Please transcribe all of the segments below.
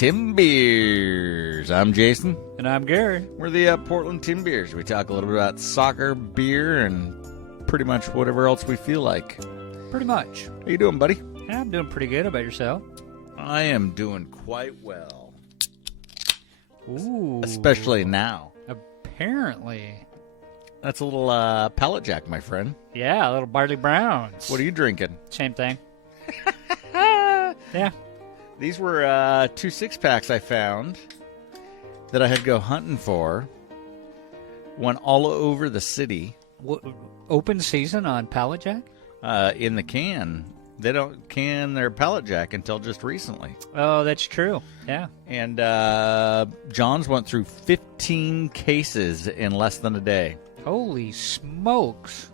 Timbeers. I'm Jason. And I'm Gary. We're the Portland Timbeers. We talk a little bit about soccer, beer, and pretty much whatever else we feel like. Pretty much. How you doing, buddy? Yeah, I'm doing pretty good. How about yourself? I am doing quite well. Ooh. Especially now. Apparently. That's a little Pallet Jack, my friend. Yeah, a little Barley Browns. What are you drinking? Same thing. Yeah. These were 2 6-packs I found that I had to go hunting for. Went all over the city. Open season on Pallet Jack? In the can. They don't can their Pallet Jack until just recently. Oh, that's true. Yeah. And John's went through 15 cases in less than a day. Holy smokes.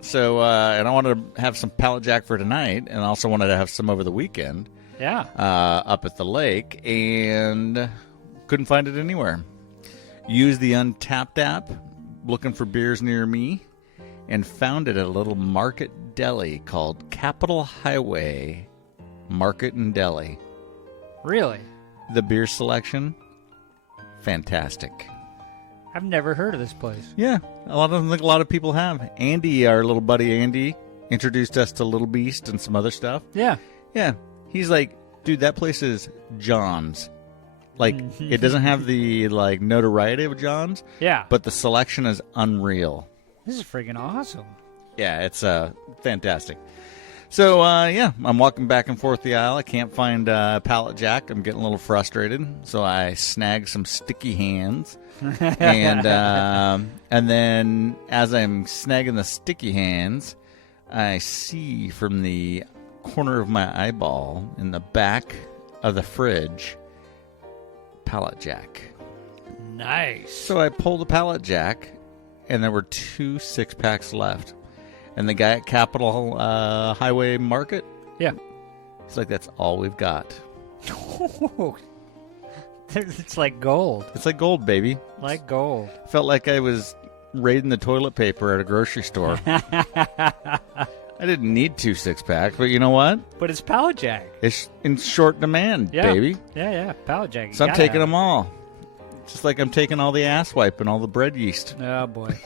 So, and I wanted to have some Pallet Jack for tonight, and I also wanted to have some over the weekend. Yeah. Up at the lake, and couldn't find it anywhere. Used the Untapped app, looking for beers near me, and found it at a little market deli called Capitol Highway Market and Deli. Really? The beer selection, fantastic. I've never heard of this place. Yeah, I think a lot of people have. Andy, our little buddy Andy, introduced us to Little Beast and some other stuff. Yeah. Yeah. He's like, dude, that place is John's. Like, it doesn't have the, like, notoriety of John's. Yeah. But the selection is unreal. This is freaking awesome. Yeah, it's fantastic. So, yeah, I'm walking back and forth the aisle. I can't find Pallet Jack. I'm getting a little frustrated. So I snag some sticky hands. And then as I'm snagging the sticky hands, I see from the corner of my eyeball in the back of the fridge, Pallet Jack. Nice. So I pulled the Pallet Jack, and there were 2 6-packs left. And the guy at Capitol Highway Market, yeah, he's like, that's all we've got. It's like gold. It's like gold, baby. Like gold. Felt like I was raiding the toilet paper at a grocery store. I didn't need 2 6-packs, but you know what? But it's Pallet Jack. It's in short demand, yeah. baby. Yeah, Pallet Jack. So I'm taking them all. Just like I'm taking all the ass wipe and all the bread yeast. Oh, boy.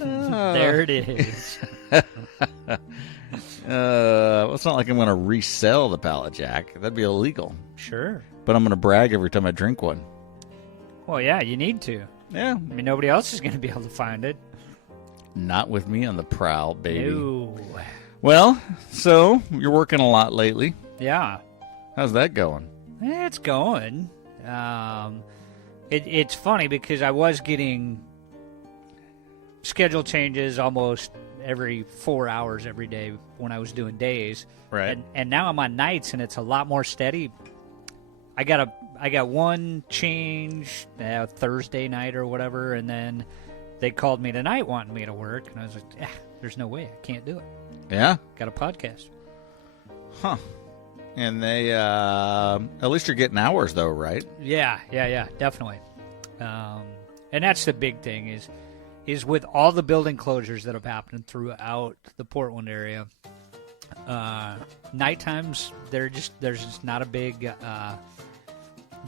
There it is. It's not like I'm going to resell the Pallet Jack. That'd be illegal. Sure. But I'm going to brag every time I drink one. Well, yeah, you need to. Yeah. I mean, nobody else is going to be able to find it. Not with me on the prowl, baby. No. Well, so you're working a lot lately. Yeah. How's that going? It's going. It's funny because I was getting schedule changes almost every 4 hours every day when I was doing days. Right. And now I'm on nights, and it's a lot more steady. I got one change Thursday night or whatever, and then they called me tonight wanting me to work, and I was like, there's no way. I can't do it. Yeah? Got a podcast. Huh. And they, at least you're getting hours, though, right? Yeah, definitely. And that's the big thing is with all the building closures that have happened throughout the Portland area, night times, there's just not a big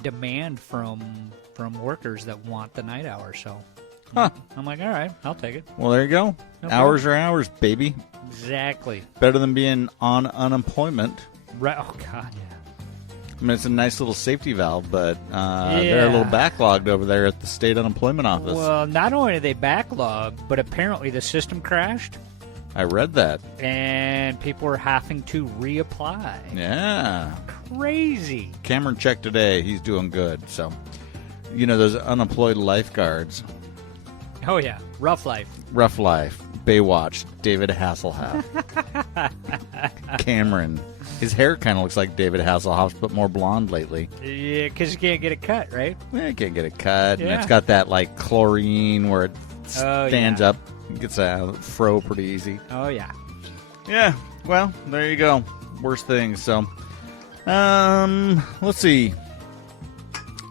demand from workers that want the night hour, so... Huh. I'm like, all right, I'll take it. Well, there you go. No hours problem. are hours, baby. Exactly. Better than being on unemployment. Right. Oh, God, yeah. I mean, it's a nice little safety valve, but they're a little backlogged over there at the state unemployment office. Well, not only are they backlogged, but apparently the system crashed. I read that. And people were having to reapply. Yeah. Crazy. Cameron checked today. He's doing good. So, you know, those unemployed lifeguards. Oh, yeah. Rough life. Rough life. Baywatch. David Hasselhoff. Cameron. His hair kind of looks like David Hasselhoff's, but more blonde lately. Yeah, because you can't get it cut, right? Yeah, you can't get it cut. Yeah. And it's got that, like, chlorine where it stands up. It gets a fro pretty easy. Oh, yeah. Yeah. Well, there you go. Worst things. So, let's see.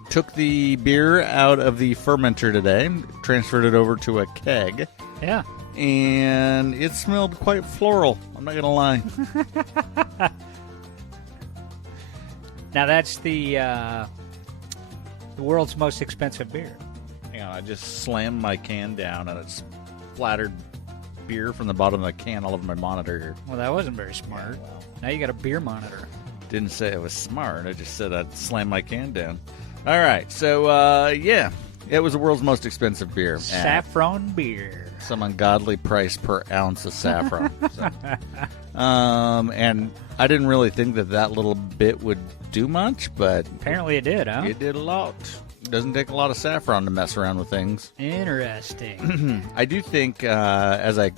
Took the beer out of the fermenter today, transferred it over to a keg. Yeah. And it smelled quite floral. I'm not going to lie. Now that's the world's most expensive beer. Hang on, I just slammed my can down and it's splattered beer from the bottom of the can all over my monitor here. Well, that wasn't very smart. Wow. Now you got a beer monitor. Didn't say it was smart. I just said I'd slam my can down. All right, so yeah, it was the world's most expensive beer. Saffron beer. Some ungodly price per ounce of saffron. So. And I didn't really think that little bit would do much, but apparently it did, huh? It did a lot. It doesn't take a lot of saffron to mess around with things. Interesting. I do think as I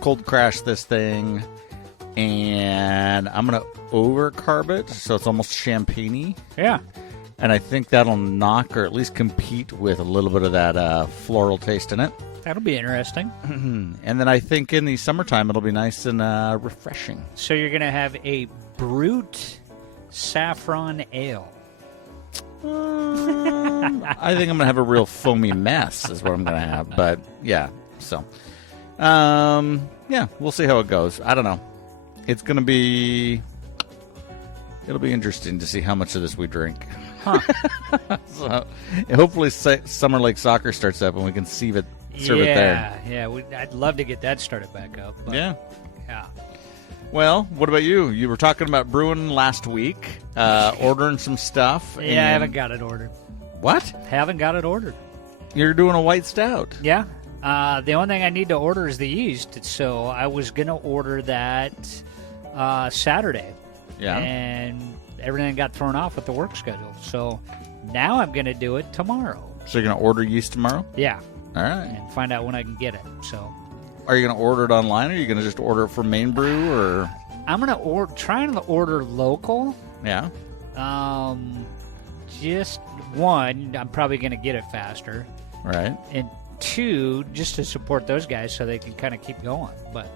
cold crash this thing, and I'm going to overcarb it, so it's almost champagne-y. Yeah. And I think that'll knock or at least compete with a little bit of that floral taste in it. That'll be interesting. And then I think in the summertime it'll be nice and refreshing. So you're going to have a brute saffron ale. I think I'm going to have a real foamy mess is what I'm going to have. But, yeah. So, yeah, we'll see how it goes. I don't know. It's going to be... It'll be interesting to see how much of this we drink. Huh. So, hopefully Summer Lake Soccer starts up and we can serve it there. Yeah, I'd love to get that started back up. But Yeah. Well, what about you? You were talking about brewing last week, ordering some stuff. Yeah, I haven't got it ordered. What? Haven't got it ordered. You're doing a white stout. Yeah. The only thing I need to order is the yeast. So I was going to order that Saturday. Yeah. And everything got thrown off with the work schedule. So now I'm going to do it tomorrow. So you're going to order yeast tomorrow? Yeah. All right. And find out when I can get it. So are you going to order it online, or are you going to just order it from Main Brew, or? I'm going to trying to order local. Yeah. Just one, I'm probably going to get it faster. Right. And two, just to support those guys so they can kind of keep going. But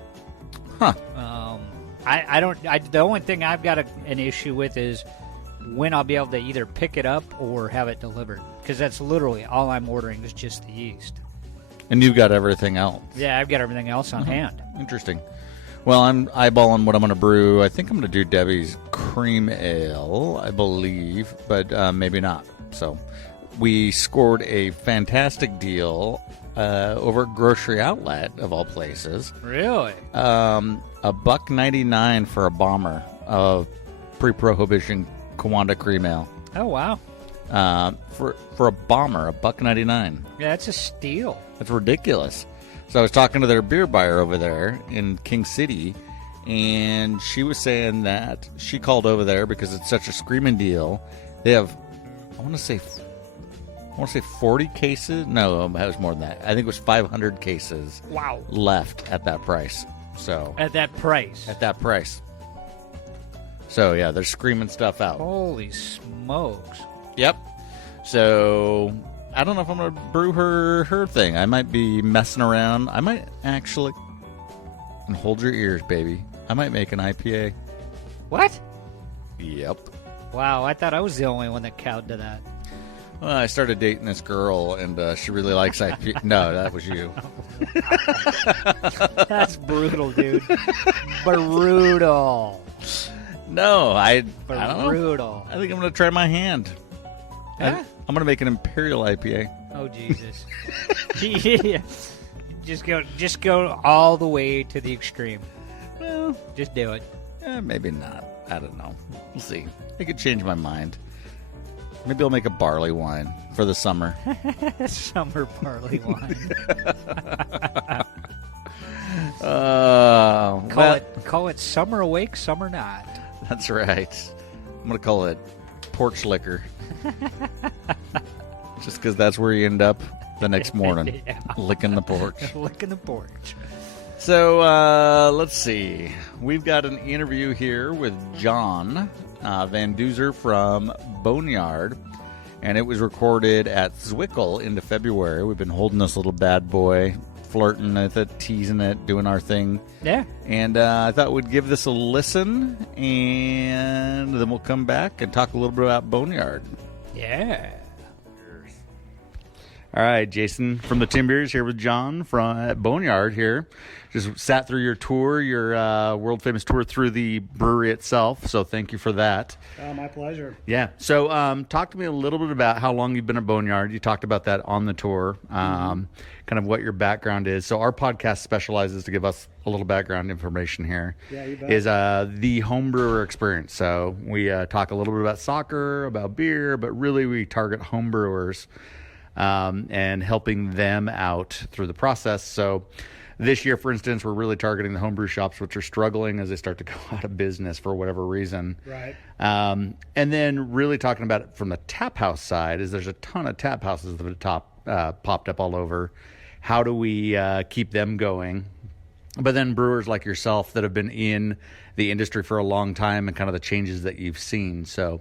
I don't. The only thing I've got an issue with is when I'll be able to either pick it up or have it delivered, because that's literally all I'm ordering is just the yeast. And you've got everything else. Yeah, I've got everything else on hand. Interesting. Well, I'm eyeballing what I'm going to brew. I think I'm going to do Debbie's cream ale, I believe, but maybe not. So we scored a fantastic deal over at Grocery Outlet, of all places. Really? $1.99 for a bomber of pre-prohibition Kiwanda cream ale. Oh, wow. For a bomber, $1.99. Yeah, that's a steal. That's ridiculous. So I was talking to their beer buyer over there in King City, and she was saying that she called over there because it's such a screaming deal. They have, I want to say 40 cases. No, it was more than that. I think it was 500 cases. Wow. Left at that price. So at that price. So yeah, they're screaming stuff out. Holy smokes. Yep. So I don't know if I'm going to brew her thing. I might be messing around. I might actually, and hold your ears, baby, I might make an IPA. What? Yep. Wow, I thought I was the only one that cowed to that. Well, I started dating this girl, and she really likes IPA. No, that was you. That's brutal, dude. Brutal. No, I don't know. Brutal. I think I'm going to try my hand. Huh? I'm going to make an Imperial IPA. Oh, Jesus. Yeah. Just go all the way to the extreme. Well, just do it. Maybe not. I don't know. We'll see. I could change my mind. Maybe I'll make a barley wine for the summer. Summer barley wine. Call it summer awake, summer not. That's right. I'm going to call it porch liquor. Just because that's where you end up the next morning. Yeah. Licking the porch. Licking the porch. So, let's see. We've got an interview here with John Van Duzer from Boneyard, and it was recorded at Zwickle into February. We've been holding this little bad boy, flirting with it, teasing it, doing our thing. Yeah. And I thought we'd give this a listen, and then we'll come back and talk a little bit about Boneyard. Yeah. All right, Jason from the Timbeers here with John from Boneyard here. Just sat through your tour, your world-famous tour through the brewery itself, so thank you for that. My pleasure. Yeah, so talk to me a little bit about how long you've been at Boneyard. You talked about that on the tour, kind of what your background is. So our podcast specializes to give us a little background information here. Yeah, you bet. Is the home brewer experience. So we talk a little bit about soccer, about beer, but really we target home brewers and helping them out through the process. So this year, for instance, we're really targeting the homebrew shops, which are struggling as they start to go out of business for whatever reason. Right. And then really talking about it from the tap house side is there's a ton of tap houses that have popped up all over. How do we keep them going? But then brewers like yourself that have been in the industry for a long time and kind of the changes that you've seen. So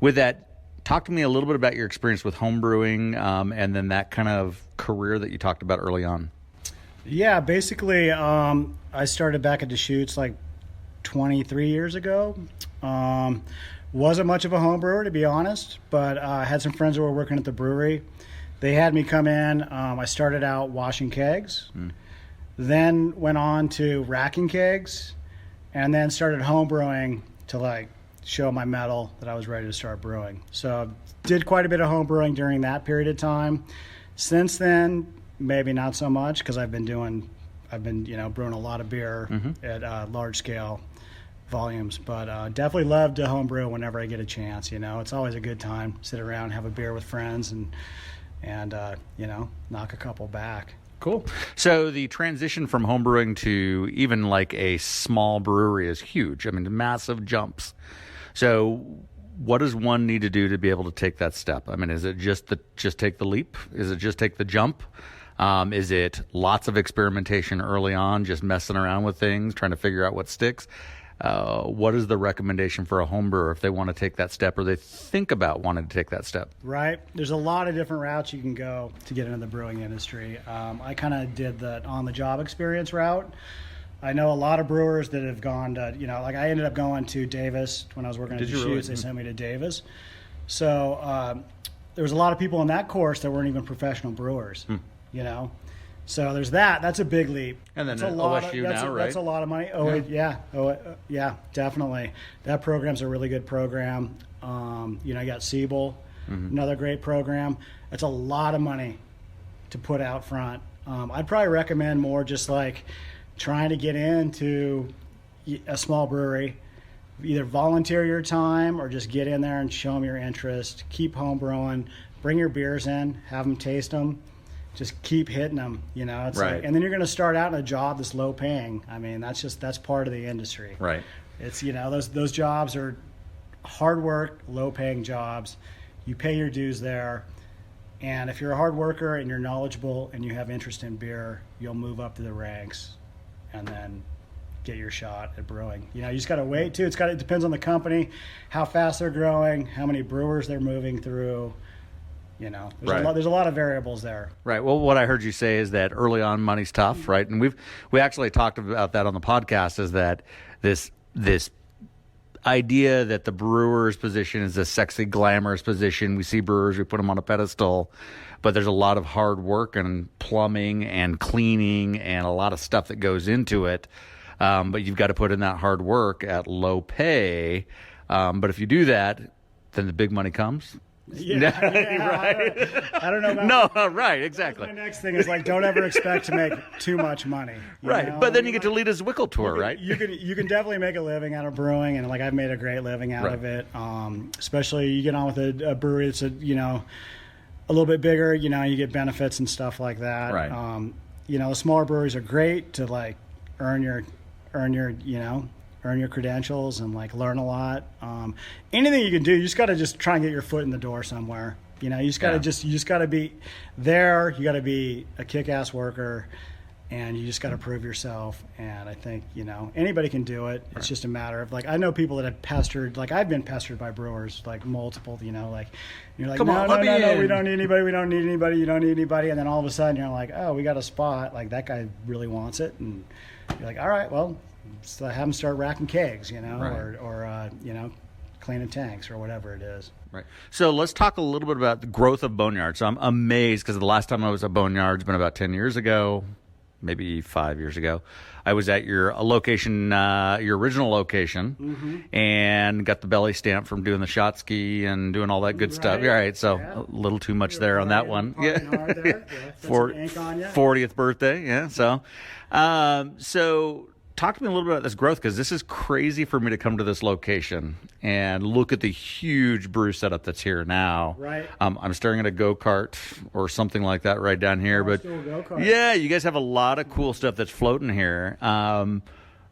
with that, talk to me a little bit about your experience with home brewing and then that kind of career that you talked about early on. Yeah, basically, I started back at Deschutes like 23 years ago. Wasn't much of a home brewer, to be honest, but I had some friends who were working at the brewery. They had me come in. I started out washing kegs, then went on to racking kegs, and then started home brewing to like show my mettle that I was ready to start brewing. So did quite a bit of home brewing during that period of time. Since then, maybe not so much because I've been brewing a lot of beer at large scale volumes, but definitely love to homebrew whenever I get a chance. It's always a good time, sit around, have a beer with friends, and knock a couple back. Cool. So the transition from homebrewing to even like a small brewery is huge. I mean, massive jumps. So what does one need to do to be able to take that step? I mean, is it just take the leap? Is it just take the jump? Is it lots of experimentation early on, just messing around with things, trying to figure out what sticks? What is the recommendation for a home brewer if they want to take that step or they think about wanting to take that step? Right. There's a lot of different routes you can go to get into the brewing industry. I kind of did the on-the-job experience route. I know a lot of brewers that have gone to, like I ended up going to Davis when I was working at Deschutes. Really? They sent me to Davis. So there was a lot of people in that course that weren't even professional brewers. So there's that. That's a big leap. And then that's OSU now, right? That's a lot of money. Yeah, definitely. That program's a really good program. You got Siebel, another great program. That's a lot of money to put out front. I'd probably recommend more just like trying to get into a small brewery. Either volunteer your time or just get in there and show them your interest. Keep home brewing. Bring your beers in. Have them taste them. Just keep hitting them, It's right. like, and then you're going to start out in a job that's low paying. I mean, that's part of the industry. Right. It's those jobs are hard work, low paying jobs. You pay your dues there, and if you're a hard worker and you're knowledgeable and you have interest in beer, you'll move up to the ranks, and then get your shot at brewing. You just got to wait too. It depends on the company, how fast they're growing, how many brewers they're moving through. There's a lot of variables there. Right. Well, what I heard you say is that early on money's tough, right? And we actually talked about that on the podcast, is that this idea that the brewer's position is a sexy, glamorous position. We see brewers, we put them on a pedestal, but there's a lot of hard work and plumbing and cleaning and a lot of stuff that goes into it. But you've got to put in that hard work at low pay. But if you do that, then the big money comes. Yeah, right. I don't know about No, right, exactly. My next thing is like, don't ever expect to make too much money. Right, but then you get to lead a Zwickle tour, right? You can definitely make a living out of brewing, and like I've made a great living out of it. Especially you get on with a brewery that's a little bit bigger. You get benefits and stuff like that. Right. The smaller breweries are great to like earn your credentials and like learn a lot. Anything you can do, you just got to just try and get your foot in the door somewhere. You just got to be there. You got to be a kick-ass worker, and you just got to prove yourself. And I think anybody can do it. It's just a matter of like, I know people that have pestered, like I've been pestered by brewers, like multiple. Like you're like, no, we don't need anybody. We don't need anybody. You don't need anybody. And then all of a sudden you're like, oh, we got a spot. Like that guy really wants it, and you're like, all right, well. So have them start racking kegs, right. or cleaning tanks or whatever it is. Right. So let's talk a little bit about the growth of Boneyard. So I'm amazed because the last time I was at Boneyard has been about 10 years ago, maybe 5 years ago. I was at your location, your original location, and got the belly stamp from doing the shot ski and doing all that good stuff. Yeah, right. So a little too much there on that one. Yeah. 40th birthday. Yeah. So, so talk to me a little bit about this growth, because this is crazy for me to come to this location and look at the huge brew setup that's here now. Right. I'm staring at a go-kart or something like that right down here. But still a go-kart. yeah, you guys have a lot of cool stuff that's floating here.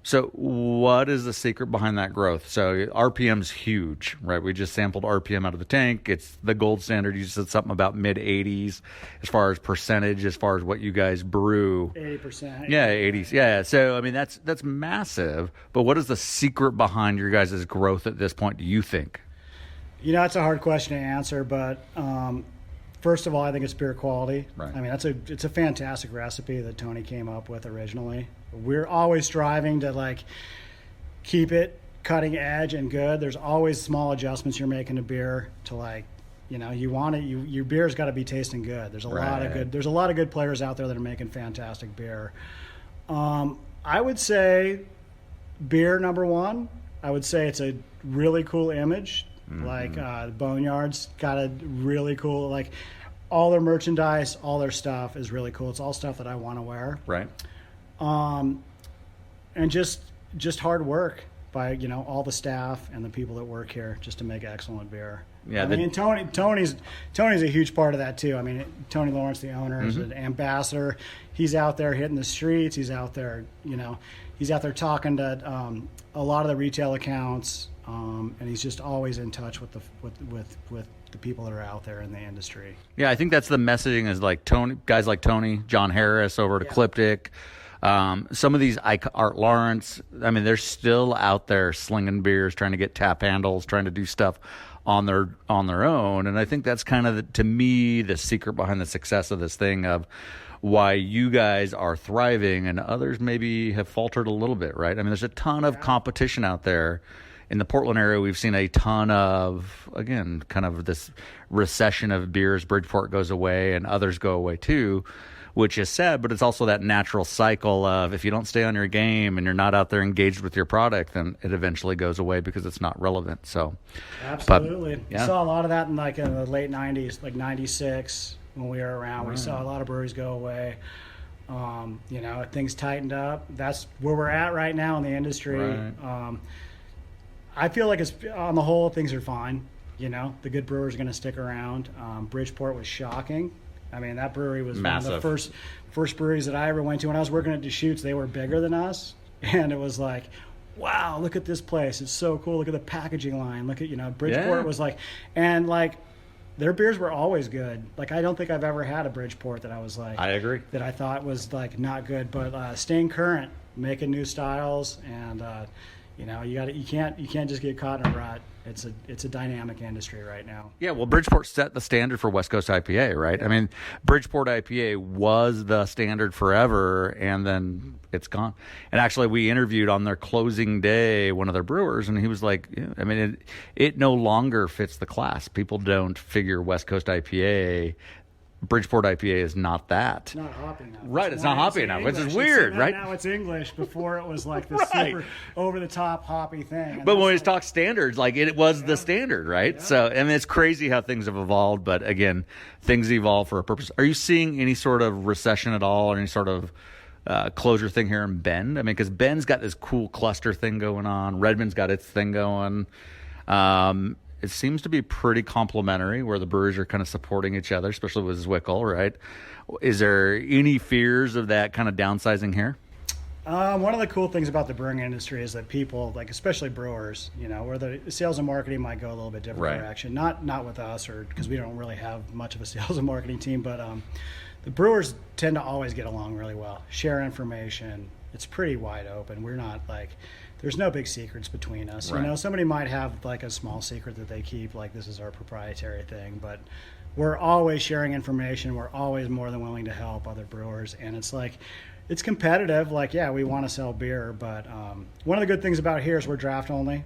So what is the secret behind that growth? So RPM's huge, right? We just sampled RPM out of the tank. It's the gold standard. You said something about mid-80s as far as percentage, as far as what you guys brew. 80%. Yeah, 80s. Yeah. So, I mean, that's massive. But what is the secret behind your guys' growth at this point, do you think? You know, it's a hard question to answer, but first of all, I think it's beer quality. Right. I mean, it's a fantastic recipe that Tony came up with originally. We're always striving to like keep it cutting edge and good. There's always small adjustments you're making to beer to like, you know, you want it. Your beer's got to be tasting good. There's a lot of good. There's a lot of good players out there that are making fantastic beer. I would say beer number one. I would say it's a really cool image. Like Boneyard's got a really cool, like all their merchandise, all their stuff is really cool. It's all stuff that I want to wear. Right. And just hard work by, you know, all the staff and the people that work here just to make excellent beer. Yeah, I mean, Tony's a huge part of that too. I mean, Tony Lawrence, the owner, is an ambassador. He's out there hitting the streets. He's out there, you know, he's out there talking to a lot of the retail accounts, and he's just always in touch with the people that are out there in the industry. Yeah, I think that's the messaging is like guys like Tony, John Harris over at Ecliptic. Some of these Art Lawrence, I mean, they're still out there slinging beers, trying to get tap handles, trying to do stuff on their own. And I think that's kind of, to me, the secret behind the success of this thing, of why you guys are thriving and others maybe have faltered a little bit, right? I mean, there's a ton of competition out there. In the Portland area, we've seen a ton of, again, kind of this recession of beers. Bridgeport goes away and others go away too, which is sad, but it's also that natural cycle of if you don't stay on your game and you're not out there engaged with your product, then it eventually goes away because it's not relevant. So, absolutely. But, yeah. We saw a lot of that in the late 90s, like 96 when we were around. We saw a lot of breweries go away. You know, things tightened up. That's where we're at right now in the industry. Right. I feel like it's, on the whole, things are fine. You know, the good brewers are going to stick around. Bridgeport was shocking. I mean, that brewery was massive. One of the first breweries that I ever went to. When I was working at Deschutes, they were bigger than us. And it was like, wow, look at this place. It's so cool. Look at the packaging line. Look at, you know, Bridgeport was like, and like, their beers were always good. Like, I don't think I've ever had a Bridgeport that I was like, I agree, that I thought was like not good. But staying current, making new styles, and you know, you can't just get caught in a rut. It's a dynamic industry right now. Yeah, well, Bridgeport set the standard for West Coast IPA, right? Yeah. I mean, Bridgeport IPA was the standard forever, and then it's gone. And actually, we interviewed on their closing day one of their brewers, and he was like, yeah, I mean, it no longer fits the class. People don't figure West Coast IPA. Bridgeport IPA is not that. It's not hoppy enough. Right, it's not hoppy enough, which is weird, right? Now it's English. Before it was like this super over-the-top hoppy thing. But when we talk standards, like it was the standard, right? Yeah. So, I mean, it's crazy how things have evolved, but again, things evolve for a purpose. Are you seeing any sort of recession at all, or any sort of closure thing here in Bend? I mean, because Bend's got this cool cluster thing going on. Redmond's got its thing going. It seems to be pretty complementary, where the breweries are kind of supporting each other, especially with Zwickle, right? Is there any fears of that kind of downsizing here? One of the cool things about the brewing industry is that people, like especially brewers, you know, where the sales and marketing might go a little bit different direction. Not with us, or because we don't really have much of a sales and marketing team, but the brewers tend to always get along really well, share information. It's pretty wide open. We're not like, there's no big secrets between us. Right. You know, somebody might have like a small secret that they keep, like this is our proprietary thing, but we're always sharing information. We're always more than willing to help other brewers. And it's like, it's competitive. Like, yeah, we want to sell beer, but one of the good things about here is we're draft only.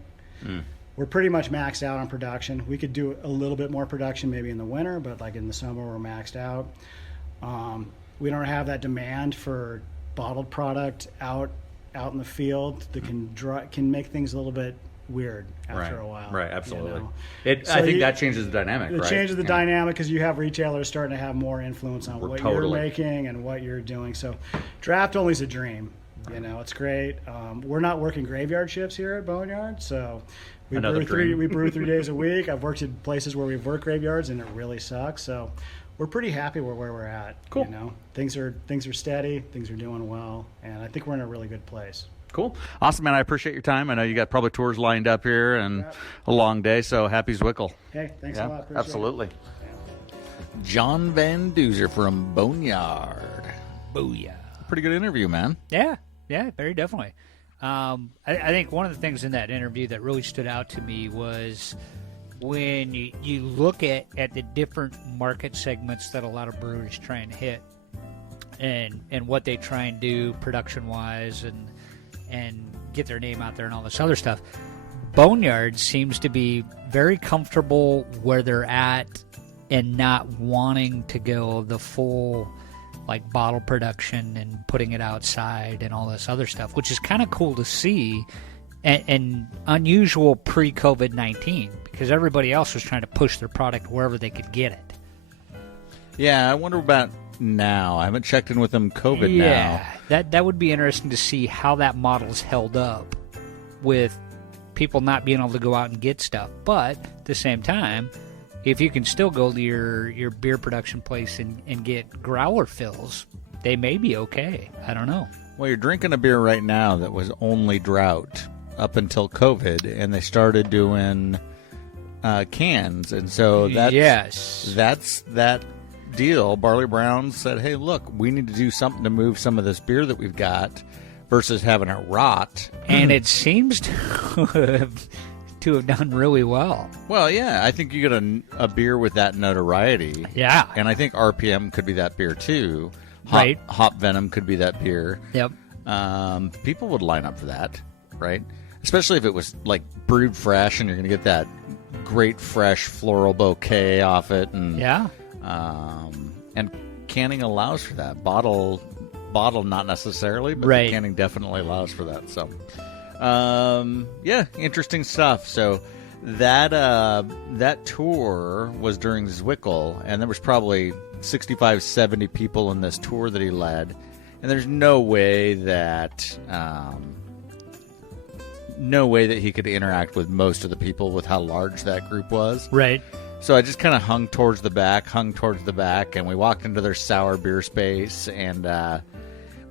we're pretty much maxed out on production. We could do a little bit more production maybe in the winter, but like in the summer we're maxed out. We don't have that demand for bottled product out in the field that can make things a little bit weird after a while. Right, absolutely. You know? I think that changes the dynamic, It changes the dynamic because you have retailers starting to have more influence on what you're making and what you're doing. So draft only is a dream. You know, it's great. We're not working graveyard shifts here at Boneyard, so we brew 3 days a week. I've worked in places where we've worked graveyards, and it really sucks. So we're pretty happy with where we're at. Cool. You know, things are steady. Things are doing well, and I think we're in a really good place. Cool. Awesome, man. I appreciate your time. I know you got probably tours lined up here and a long day, so happy Zwickle. Hey, thanks a lot. Appreciate absolutely. it. John Van Duzer from Boneyard. Booyah. Pretty good interview, man. Yeah, very definitely. I think one of the things in that interview that really stood out to me was when you look at the different market segments that a lot of breweries try and hit and what they try and do production-wise and get their name out there and all this other stuff. Boneyard seems to be very comfortable where they're at and not wanting to go the full like bottle production and putting it outside and all this other stuff, which is kind of cool to see and unusual pre-COVID-19 because everybody else was trying to push their product wherever they could get it. Yeah, I wonder about now. I haven't checked in with them COVID now. Yeah, that would be interesting to see how that model's held up with people not being able to go out and get stuff. But at the same time, if you can still go to your beer production place and get growler fills, they may be okay. I don't know. Well, you're drinking a beer right now that was only drought up until COVID, and they started doing cans. And so that's that deal. Barley Brown said, hey, look, we need to do something to move some of this beer that we've got versus having it rot. And it seems to have done really well. Well, yeah, I think you get a beer with that notoriety. Yeah. And I think RPM could be that beer too. Right. Hop Venom could be that beer. Yep. People would line up for that, right? Especially if it was like brewed fresh and you're going to get that great fresh floral bouquet off it. And, yeah. And canning allows for that. Bottle not necessarily, but right. The canning definitely allows for that. So, yeah, interesting stuff. So that tour was during Zwickle, and there was probably 65, 70 people in this tour that he led. And there's no way that he could interact with most of the people with how large that group was. Right. So I just kind of hung towards the back, and we walked into their sour beer space and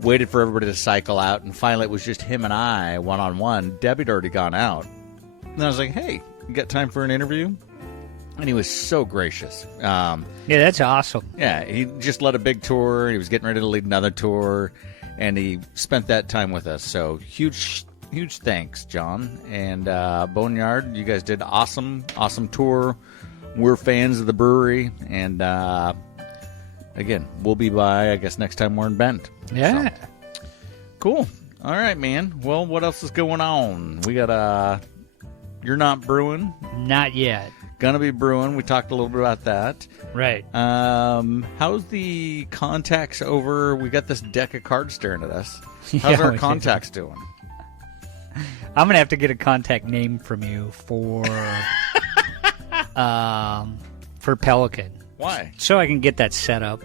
waited for everybody to cycle out. And finally, it was just him and I, one-on-one. Debbie had already gone out. And I was like, hey, you got time for an interview? And he was so gracious. Yeah, that's awesome. Yeah, he just led a big tour. He was getting ready to lead another tour, and he spent that time with us. So huge thanks, John. And Boneyard, you guys did awesome tour. We're fans of the brewery, and again, we'll be by, I guess, next time we're in Bend. Yeah. So, cool. All right, man. Well, what else is going on? We got you're not brewing. Not yet. Gonna be brewing. We talked a little bit about that. Right. How's the contacts over? We got this deck of cards staring at us. How's our contacts doing? I'm gonna have to get a contact name from you for Pelican. Why? So I can get that set up.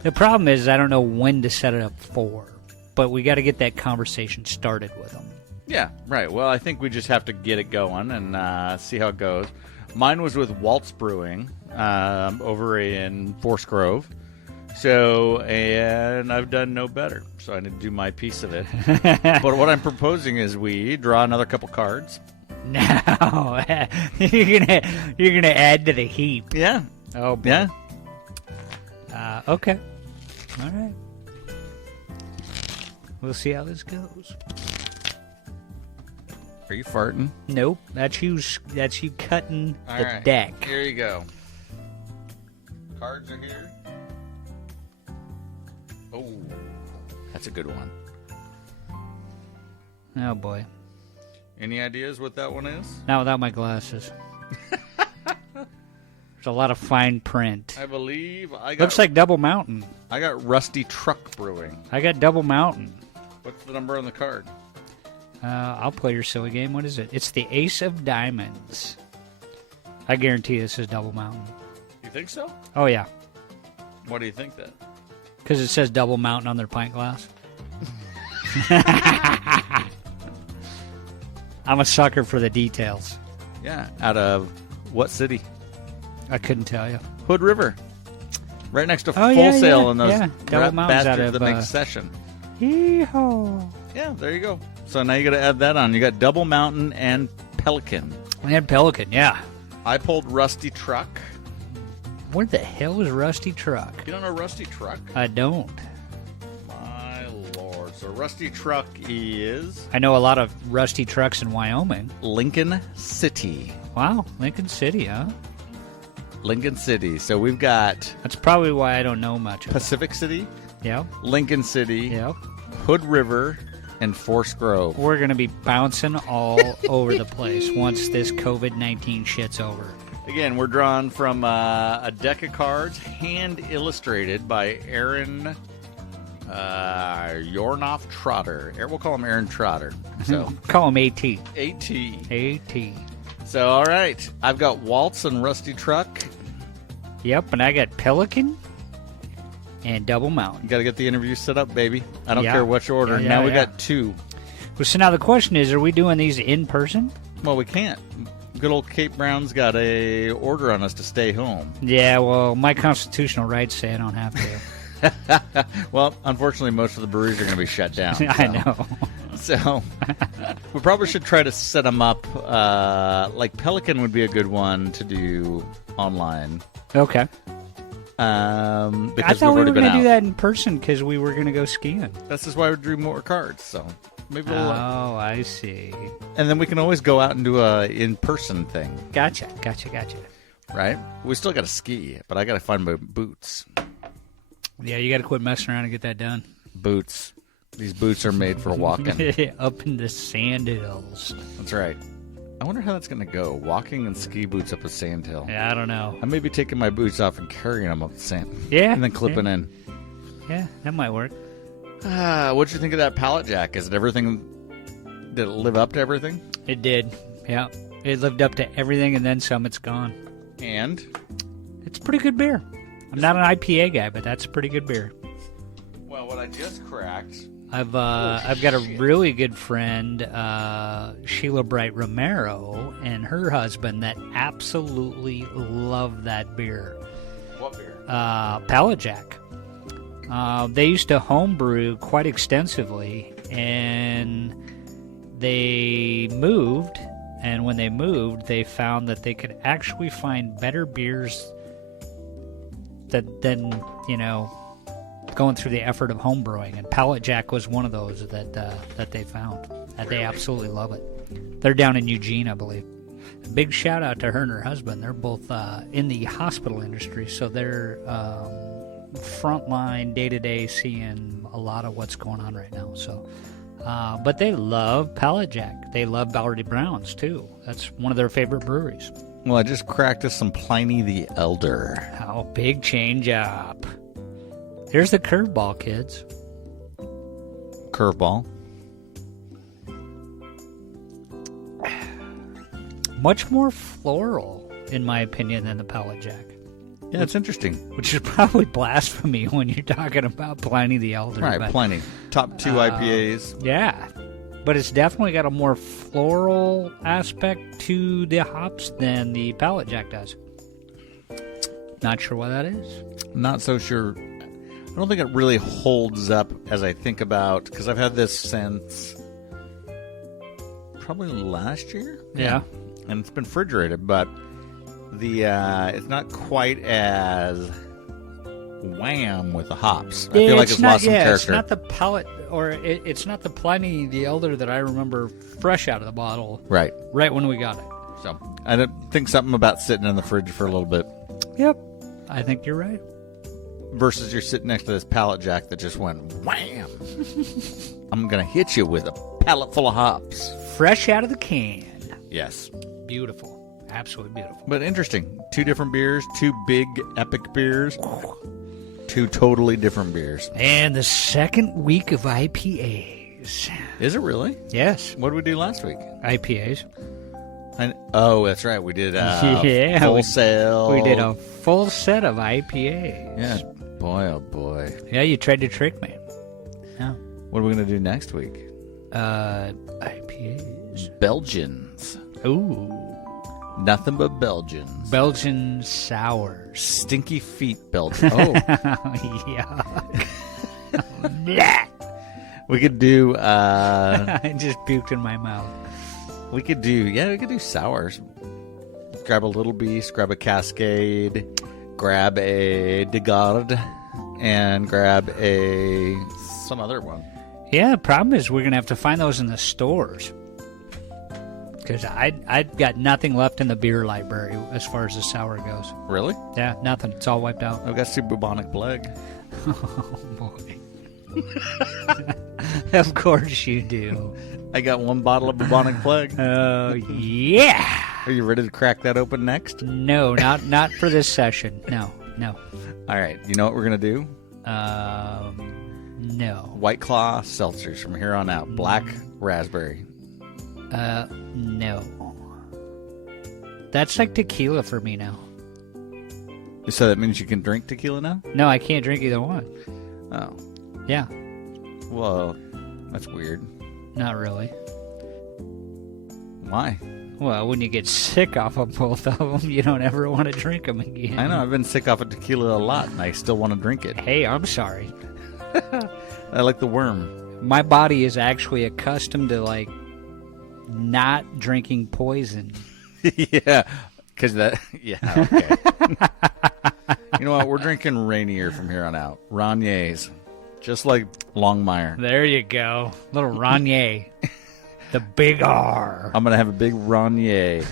The problem is I don't know when to set it up for, but we got to get that conversation started with them. Yeah, right. Well, I think we just have to get it going and see how it goes. Mine was with Waltz Brewing over in Forest Grove. So, and I've done no better. So I need to do my piece of it. But what I'm proposing is we draw another couple cards. No, you're gonna add to the heap. Yeah. Oh, boy. Yeah. Okay. All right. We'll see how this goes. Are you farting? Nope. That's you cutting All the right. deck. Here you go. Cards are here. Oh, that's a good one. Oh boy. Any ideas what that one is? Not without my glasses. There's a lot of fine print. I believe I got... Looks like Double Mountain. I got Rusty Truck Brewing. I got Double Mountain. What's the number on the card? I'll play your silly game. What is it? It's the Ace of Diamonds. I guarantee this is Double Mountain. You think so? Oh, yeah. Why do you think that? Because it says Double Mountain on their pint glass. I'm a sucker for the details. Yeah. Out of what city? I couldn't tell you. Hood River. Right next to Oh, Full yeah, Sail yeah, and those yeah. Double Mountain's out bastards of, that make Session. Yeehaw. Yeah, there you go. So now you got to add that on. You got Double Mountain and Pelican. And Pelican, yeah. I pulled Rusty Truck. Where the hell is Rusty Truck? You don't know Rusty Truck? I don't. My lord. So Rusty Truck is I know a lot of rusty trucks in Wyoming. Lincoln City. Wow, Lincoln City, huh? Lincoln City. So we've got That's probably why I don't know much of it. Pacific City, Yep, Lincoln City, yep. Hood River, and Forest Grove. We're going to be bouncing all over the place once this COVID-19 shit's over. Again, we're drawn from a deck of cards, hand illustrated by Aaron Yornoff Trotter. We'll call him Aaron Trotter. So Call him AT. AT. AT. So all right, I've got Waltz and Rusty Truck. Yep, and I got Pelican and Double Mountain. You got to get the interview set up, baby. I don't Yeah. care which order. Yeah, now we yeah. got two. Well, so now the question is, are we doing these in person? Well, we can't. Good old Kate Brown's got a order on us to stay home. Yeah, well, my constitutional rights say I don't have to. Well, unfortunately, most of the breweries are going to be shut down. I know. So we probably should try to set them up. Like Pelican would be a good one to do online. Okay. Because I we've thought we already were been going to out. do that in person because we were going to go skiing. That's just why we drew more cards. So maybe we'll. Oh, I see. And then we can always go out and do a in-person thing, Gotcha. right? We still got to ski, but I got to find my boots. Yeah, you got to quit messing around and get that done. Boots. These boots are made for walking. Up in the sand hills. That's right. I wonder how that's going to go. Walking in ski boots up a sand hill. Yeah, I don't know. I may be taking my boots off and carrying them up the sand. Yeah. And then clipping in. Yeah, that might work. What'd you think of that Pallet Jack? Is it everything? Did it live up to everything? It did. Yeah. It lived up to everything and then some. It's gone. And? It's a pretty good beer. I'm not an IPA guy, but that's a pretty good beer. Well, what I just cracked. I've got a really good friend, Sheila Bright Romero, and her husband that absolutely love that beer. What beer? Pallet Jack. They used to homebrew quite extensively, and they moved. And when they moved, they found that they could actually find better beers than going through the effort of homebrewing, and Pallet Jack was one of those that they found. And they absolutely love it. They're down in Eugene, I believe. A big shout out to her and her husband. They're both in the hospital industry, so they're frontline, day-to-day, seeing a lot of what's going on right now. So, but they love Pallet Jack. They love Barley Browns too. That's one of their favorite breweries. Well, I just cracked us some Pliny the Elder. How big change up. Here's the curveball, kids. Curveball. Much more floral, in my opinion, than the Pallet Jack. Yeah, it's interesting. Which is probably blasphemy when you're talking about Pliny the Elder. Right, but, Pliny. Top 2 IPAs. Yeah. But it's definitely got a more floral aspect to the hops than the Pallet Jack does. Not sure why that is. Not so sure. I don't think it really holds up as I think about, because I've had this since probably last year. Yeah. And it's been refrigerated, but the it's not quite as wham with the hops. I feel like it's lost some character. It's not the Pallet, or it's not the Pliny the Elder that I remember fresh out of the bottle. Right. Right when we got it. So I think something about sitting in the fridge for a little bit. Yep. I think you're right. versus you're sitting next to this Pallet Jack that just went wham. I'm going to hit you with a pallet full of hops. Fresh out of the can. Yes. Beautiful. Absolutely beautiful. But interesting. 2 different beers, 2 big epic beers, 2 totally different beers. And the second week of IPAs. Is it really? Yes. What did we do last week? IPAs. Oh, that's right. We did Yeah, full sale. We did a full set of IPAs. Yeah. Boy, oh boy. Yeah, you tried to trick me. Yeah. What are we going to do next week? IPAs. Belgians. Ooh. Nothing but Belgians. Belgian sours. Stinky feet Belgian. Oh. Yuck. We could do... I just puked in my mouth. we could do sours. Grab a Little Beast, grab a Cascade, grab a De Garde, and grab some other one. Yeah, the problem is we're going to have to find those in the stores. Because I've got nothing left in the beer library as far as the sour goes. Really? Yeah, nothing. It's all wiped out. I've got some bubonic plague. Oh, boy. Of course you do. I got 1 bottle of bubonic plague. Oh, yeah. Are you ready to crack that open next? No, not for this session. No. All right. You know what we're going to do? No. White Claw seltzers from here on out. Black raspberry. No. That's like tequila for me now. So that means you can drink tequila now? No, I can't drink either one. Oh. Yeah. Well, that's weird. Not really. Why? Well, when you get sick off of both of them, you don't ever want to drink them again. I know. I've been sick off of tequila a lot, and I still want to drink it. Hey, I'm sorry. I like the worm. My body is actually accustomed to, like, not drinking poison. Yeah. Because that... Yeah, okay. You know what? We're drinking Rainier from here on out. Rainiers. Just like Longmire. There you go. Little Rainier. The big R. I'm going to have a big Rainier.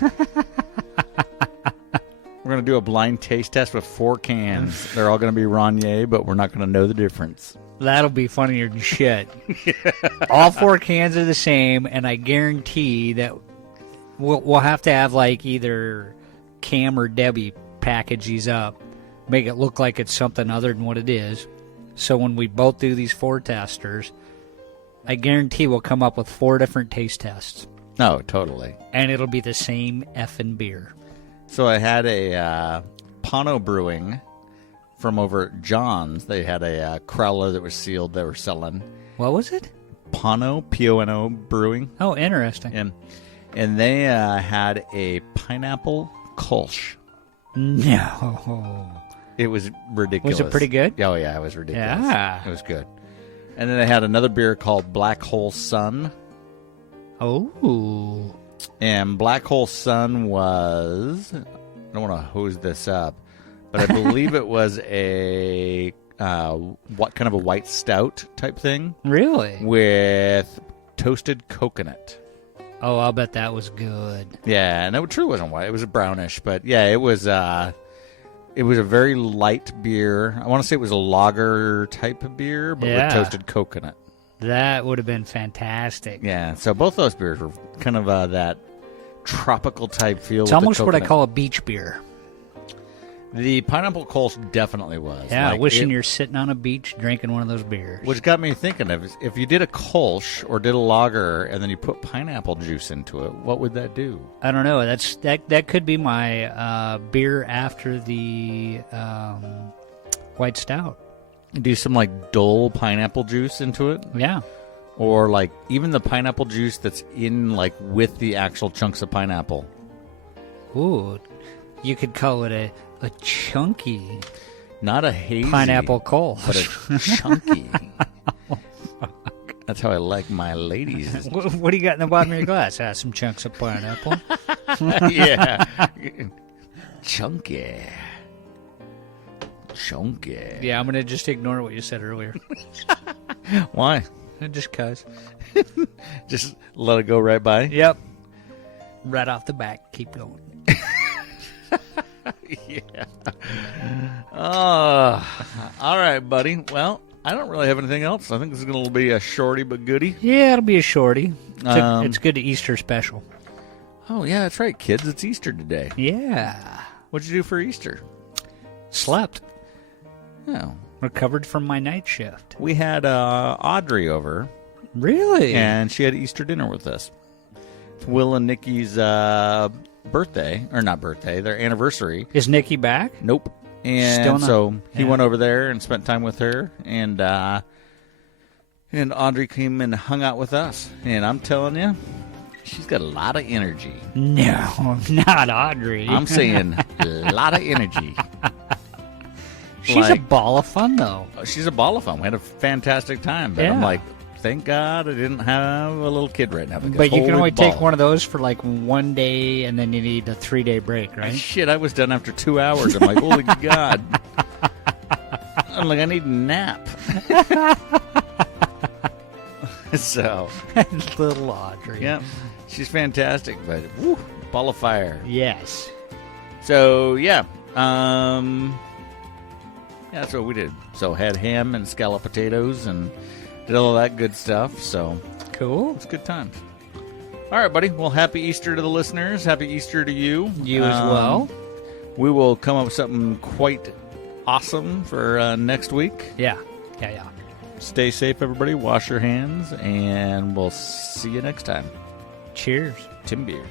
We're going to do a blind taste test with 4 cans. They're all going to be Rainier, but we're not going to know the difference. That'll be funnier than shit. All 4 cans are the same, and I guarantee that we'll have to have, like, either Cam or Debbie package these up, make it look like it's something other than what it is. So when we both do these 4 testers, I guarantee we'll come up with 4 different taste tests. Oh, totally. And it'll be the same effing beer. So I had a Pono Brewing from over at John's. They had a crowler that was sealed they were selling. What was it? Pono, P-O-N-O Brewing. Oh, interesting. And they had a pineapple Kolsch. No. It was ridiculous. Was it pretty good? Oh, yeah, it was ridiculous. Yeah. It was good. And then they had another beer called Black Hole Sun. Oh. And Black Hole Sun was... I don't want to hose this up, but I believe it was a... what kind of a white stout type thing. Really? With toasted coconut. Oh, I'll bet that was good. Yeah, and it truly wasn't white. It was a brownish, but yeah, it was a very light beer. I want to say it was a lager type of beer, but with toasted coconut. That would have been fantastic. Yeah, so both those beers were kind of that tropical type feel. It's with almost the what I coconut. call a beach beer. The pineapple Kolsch definitely was. Yeah, like wishing you're sitting on a beach drinking one of those beers. Which got me thinking of, if you did a Kolsch or did a lager and then you put pineapple juice into it, what would that do? I don't know. That could be my beer after the White Stout. Do some like dull pineapple juice into it? Yeah. Or like even the pineapple juice that's in like with the actual chunks of pineapple. Ooh, you could call it a chunky, not a hazy pineapple Kolsch, but a chunky. That's how I like my ladies. What do you got in the bottom of your glass? Some chunks of pineapple. Yeah, chunky. Yeah, I'm gonna just ignore what you said earlier. Why? Just cause. Just let it go right by. Yep. Right off the bat, keep going. Yeah. All right, buddy. Well, I don't really have anything else. I think this is going to be a shorty but goodie. Yeah, it'll be a shorty. It's good to Easter special. Oh, yeah, that's right, kids. It's Easter today. Yeah. What'd you do for Easter? Slept. Oh. Recovered from my night shift. We had Audrey over. Really? And she had Easter dinner with us. It's Will and Nikki's birthday. Or not birthday, their anniversary. Is Nikki back? Nope. And Still not. so he went over there and spent time with her. And Audrey came and hung out with us. And I'm telling you, she's got a lot of energy. No, not Audrey. I'm saying a lot of energy. She's a ball of fun, though. She's a ball of fun. We had a fantastic time. But I'm like, thank God I didn't have a little kid right now. But you can only take one of those for like 1 day, and then you need a 3-day break, right? Shit, I was done after 2 hours. I'm like, holy God. I'm like, I need a nap. So. Little Audrey. Yeah. She's fantastic, but woo, ball of fire. Yes. So, yeah. Yeah, that's what we did. So had ham and scallop potatoes and did all that good stuff. So cool. It's good times. All right, buddy. Well, happy Easter to the listeners. Happy Easter to you. You as well. We will come up with something quite awesome for next week. Yeah. Stay safe, everybody. Wash your hands, and we'll see you next time. Cheers. Timbeers.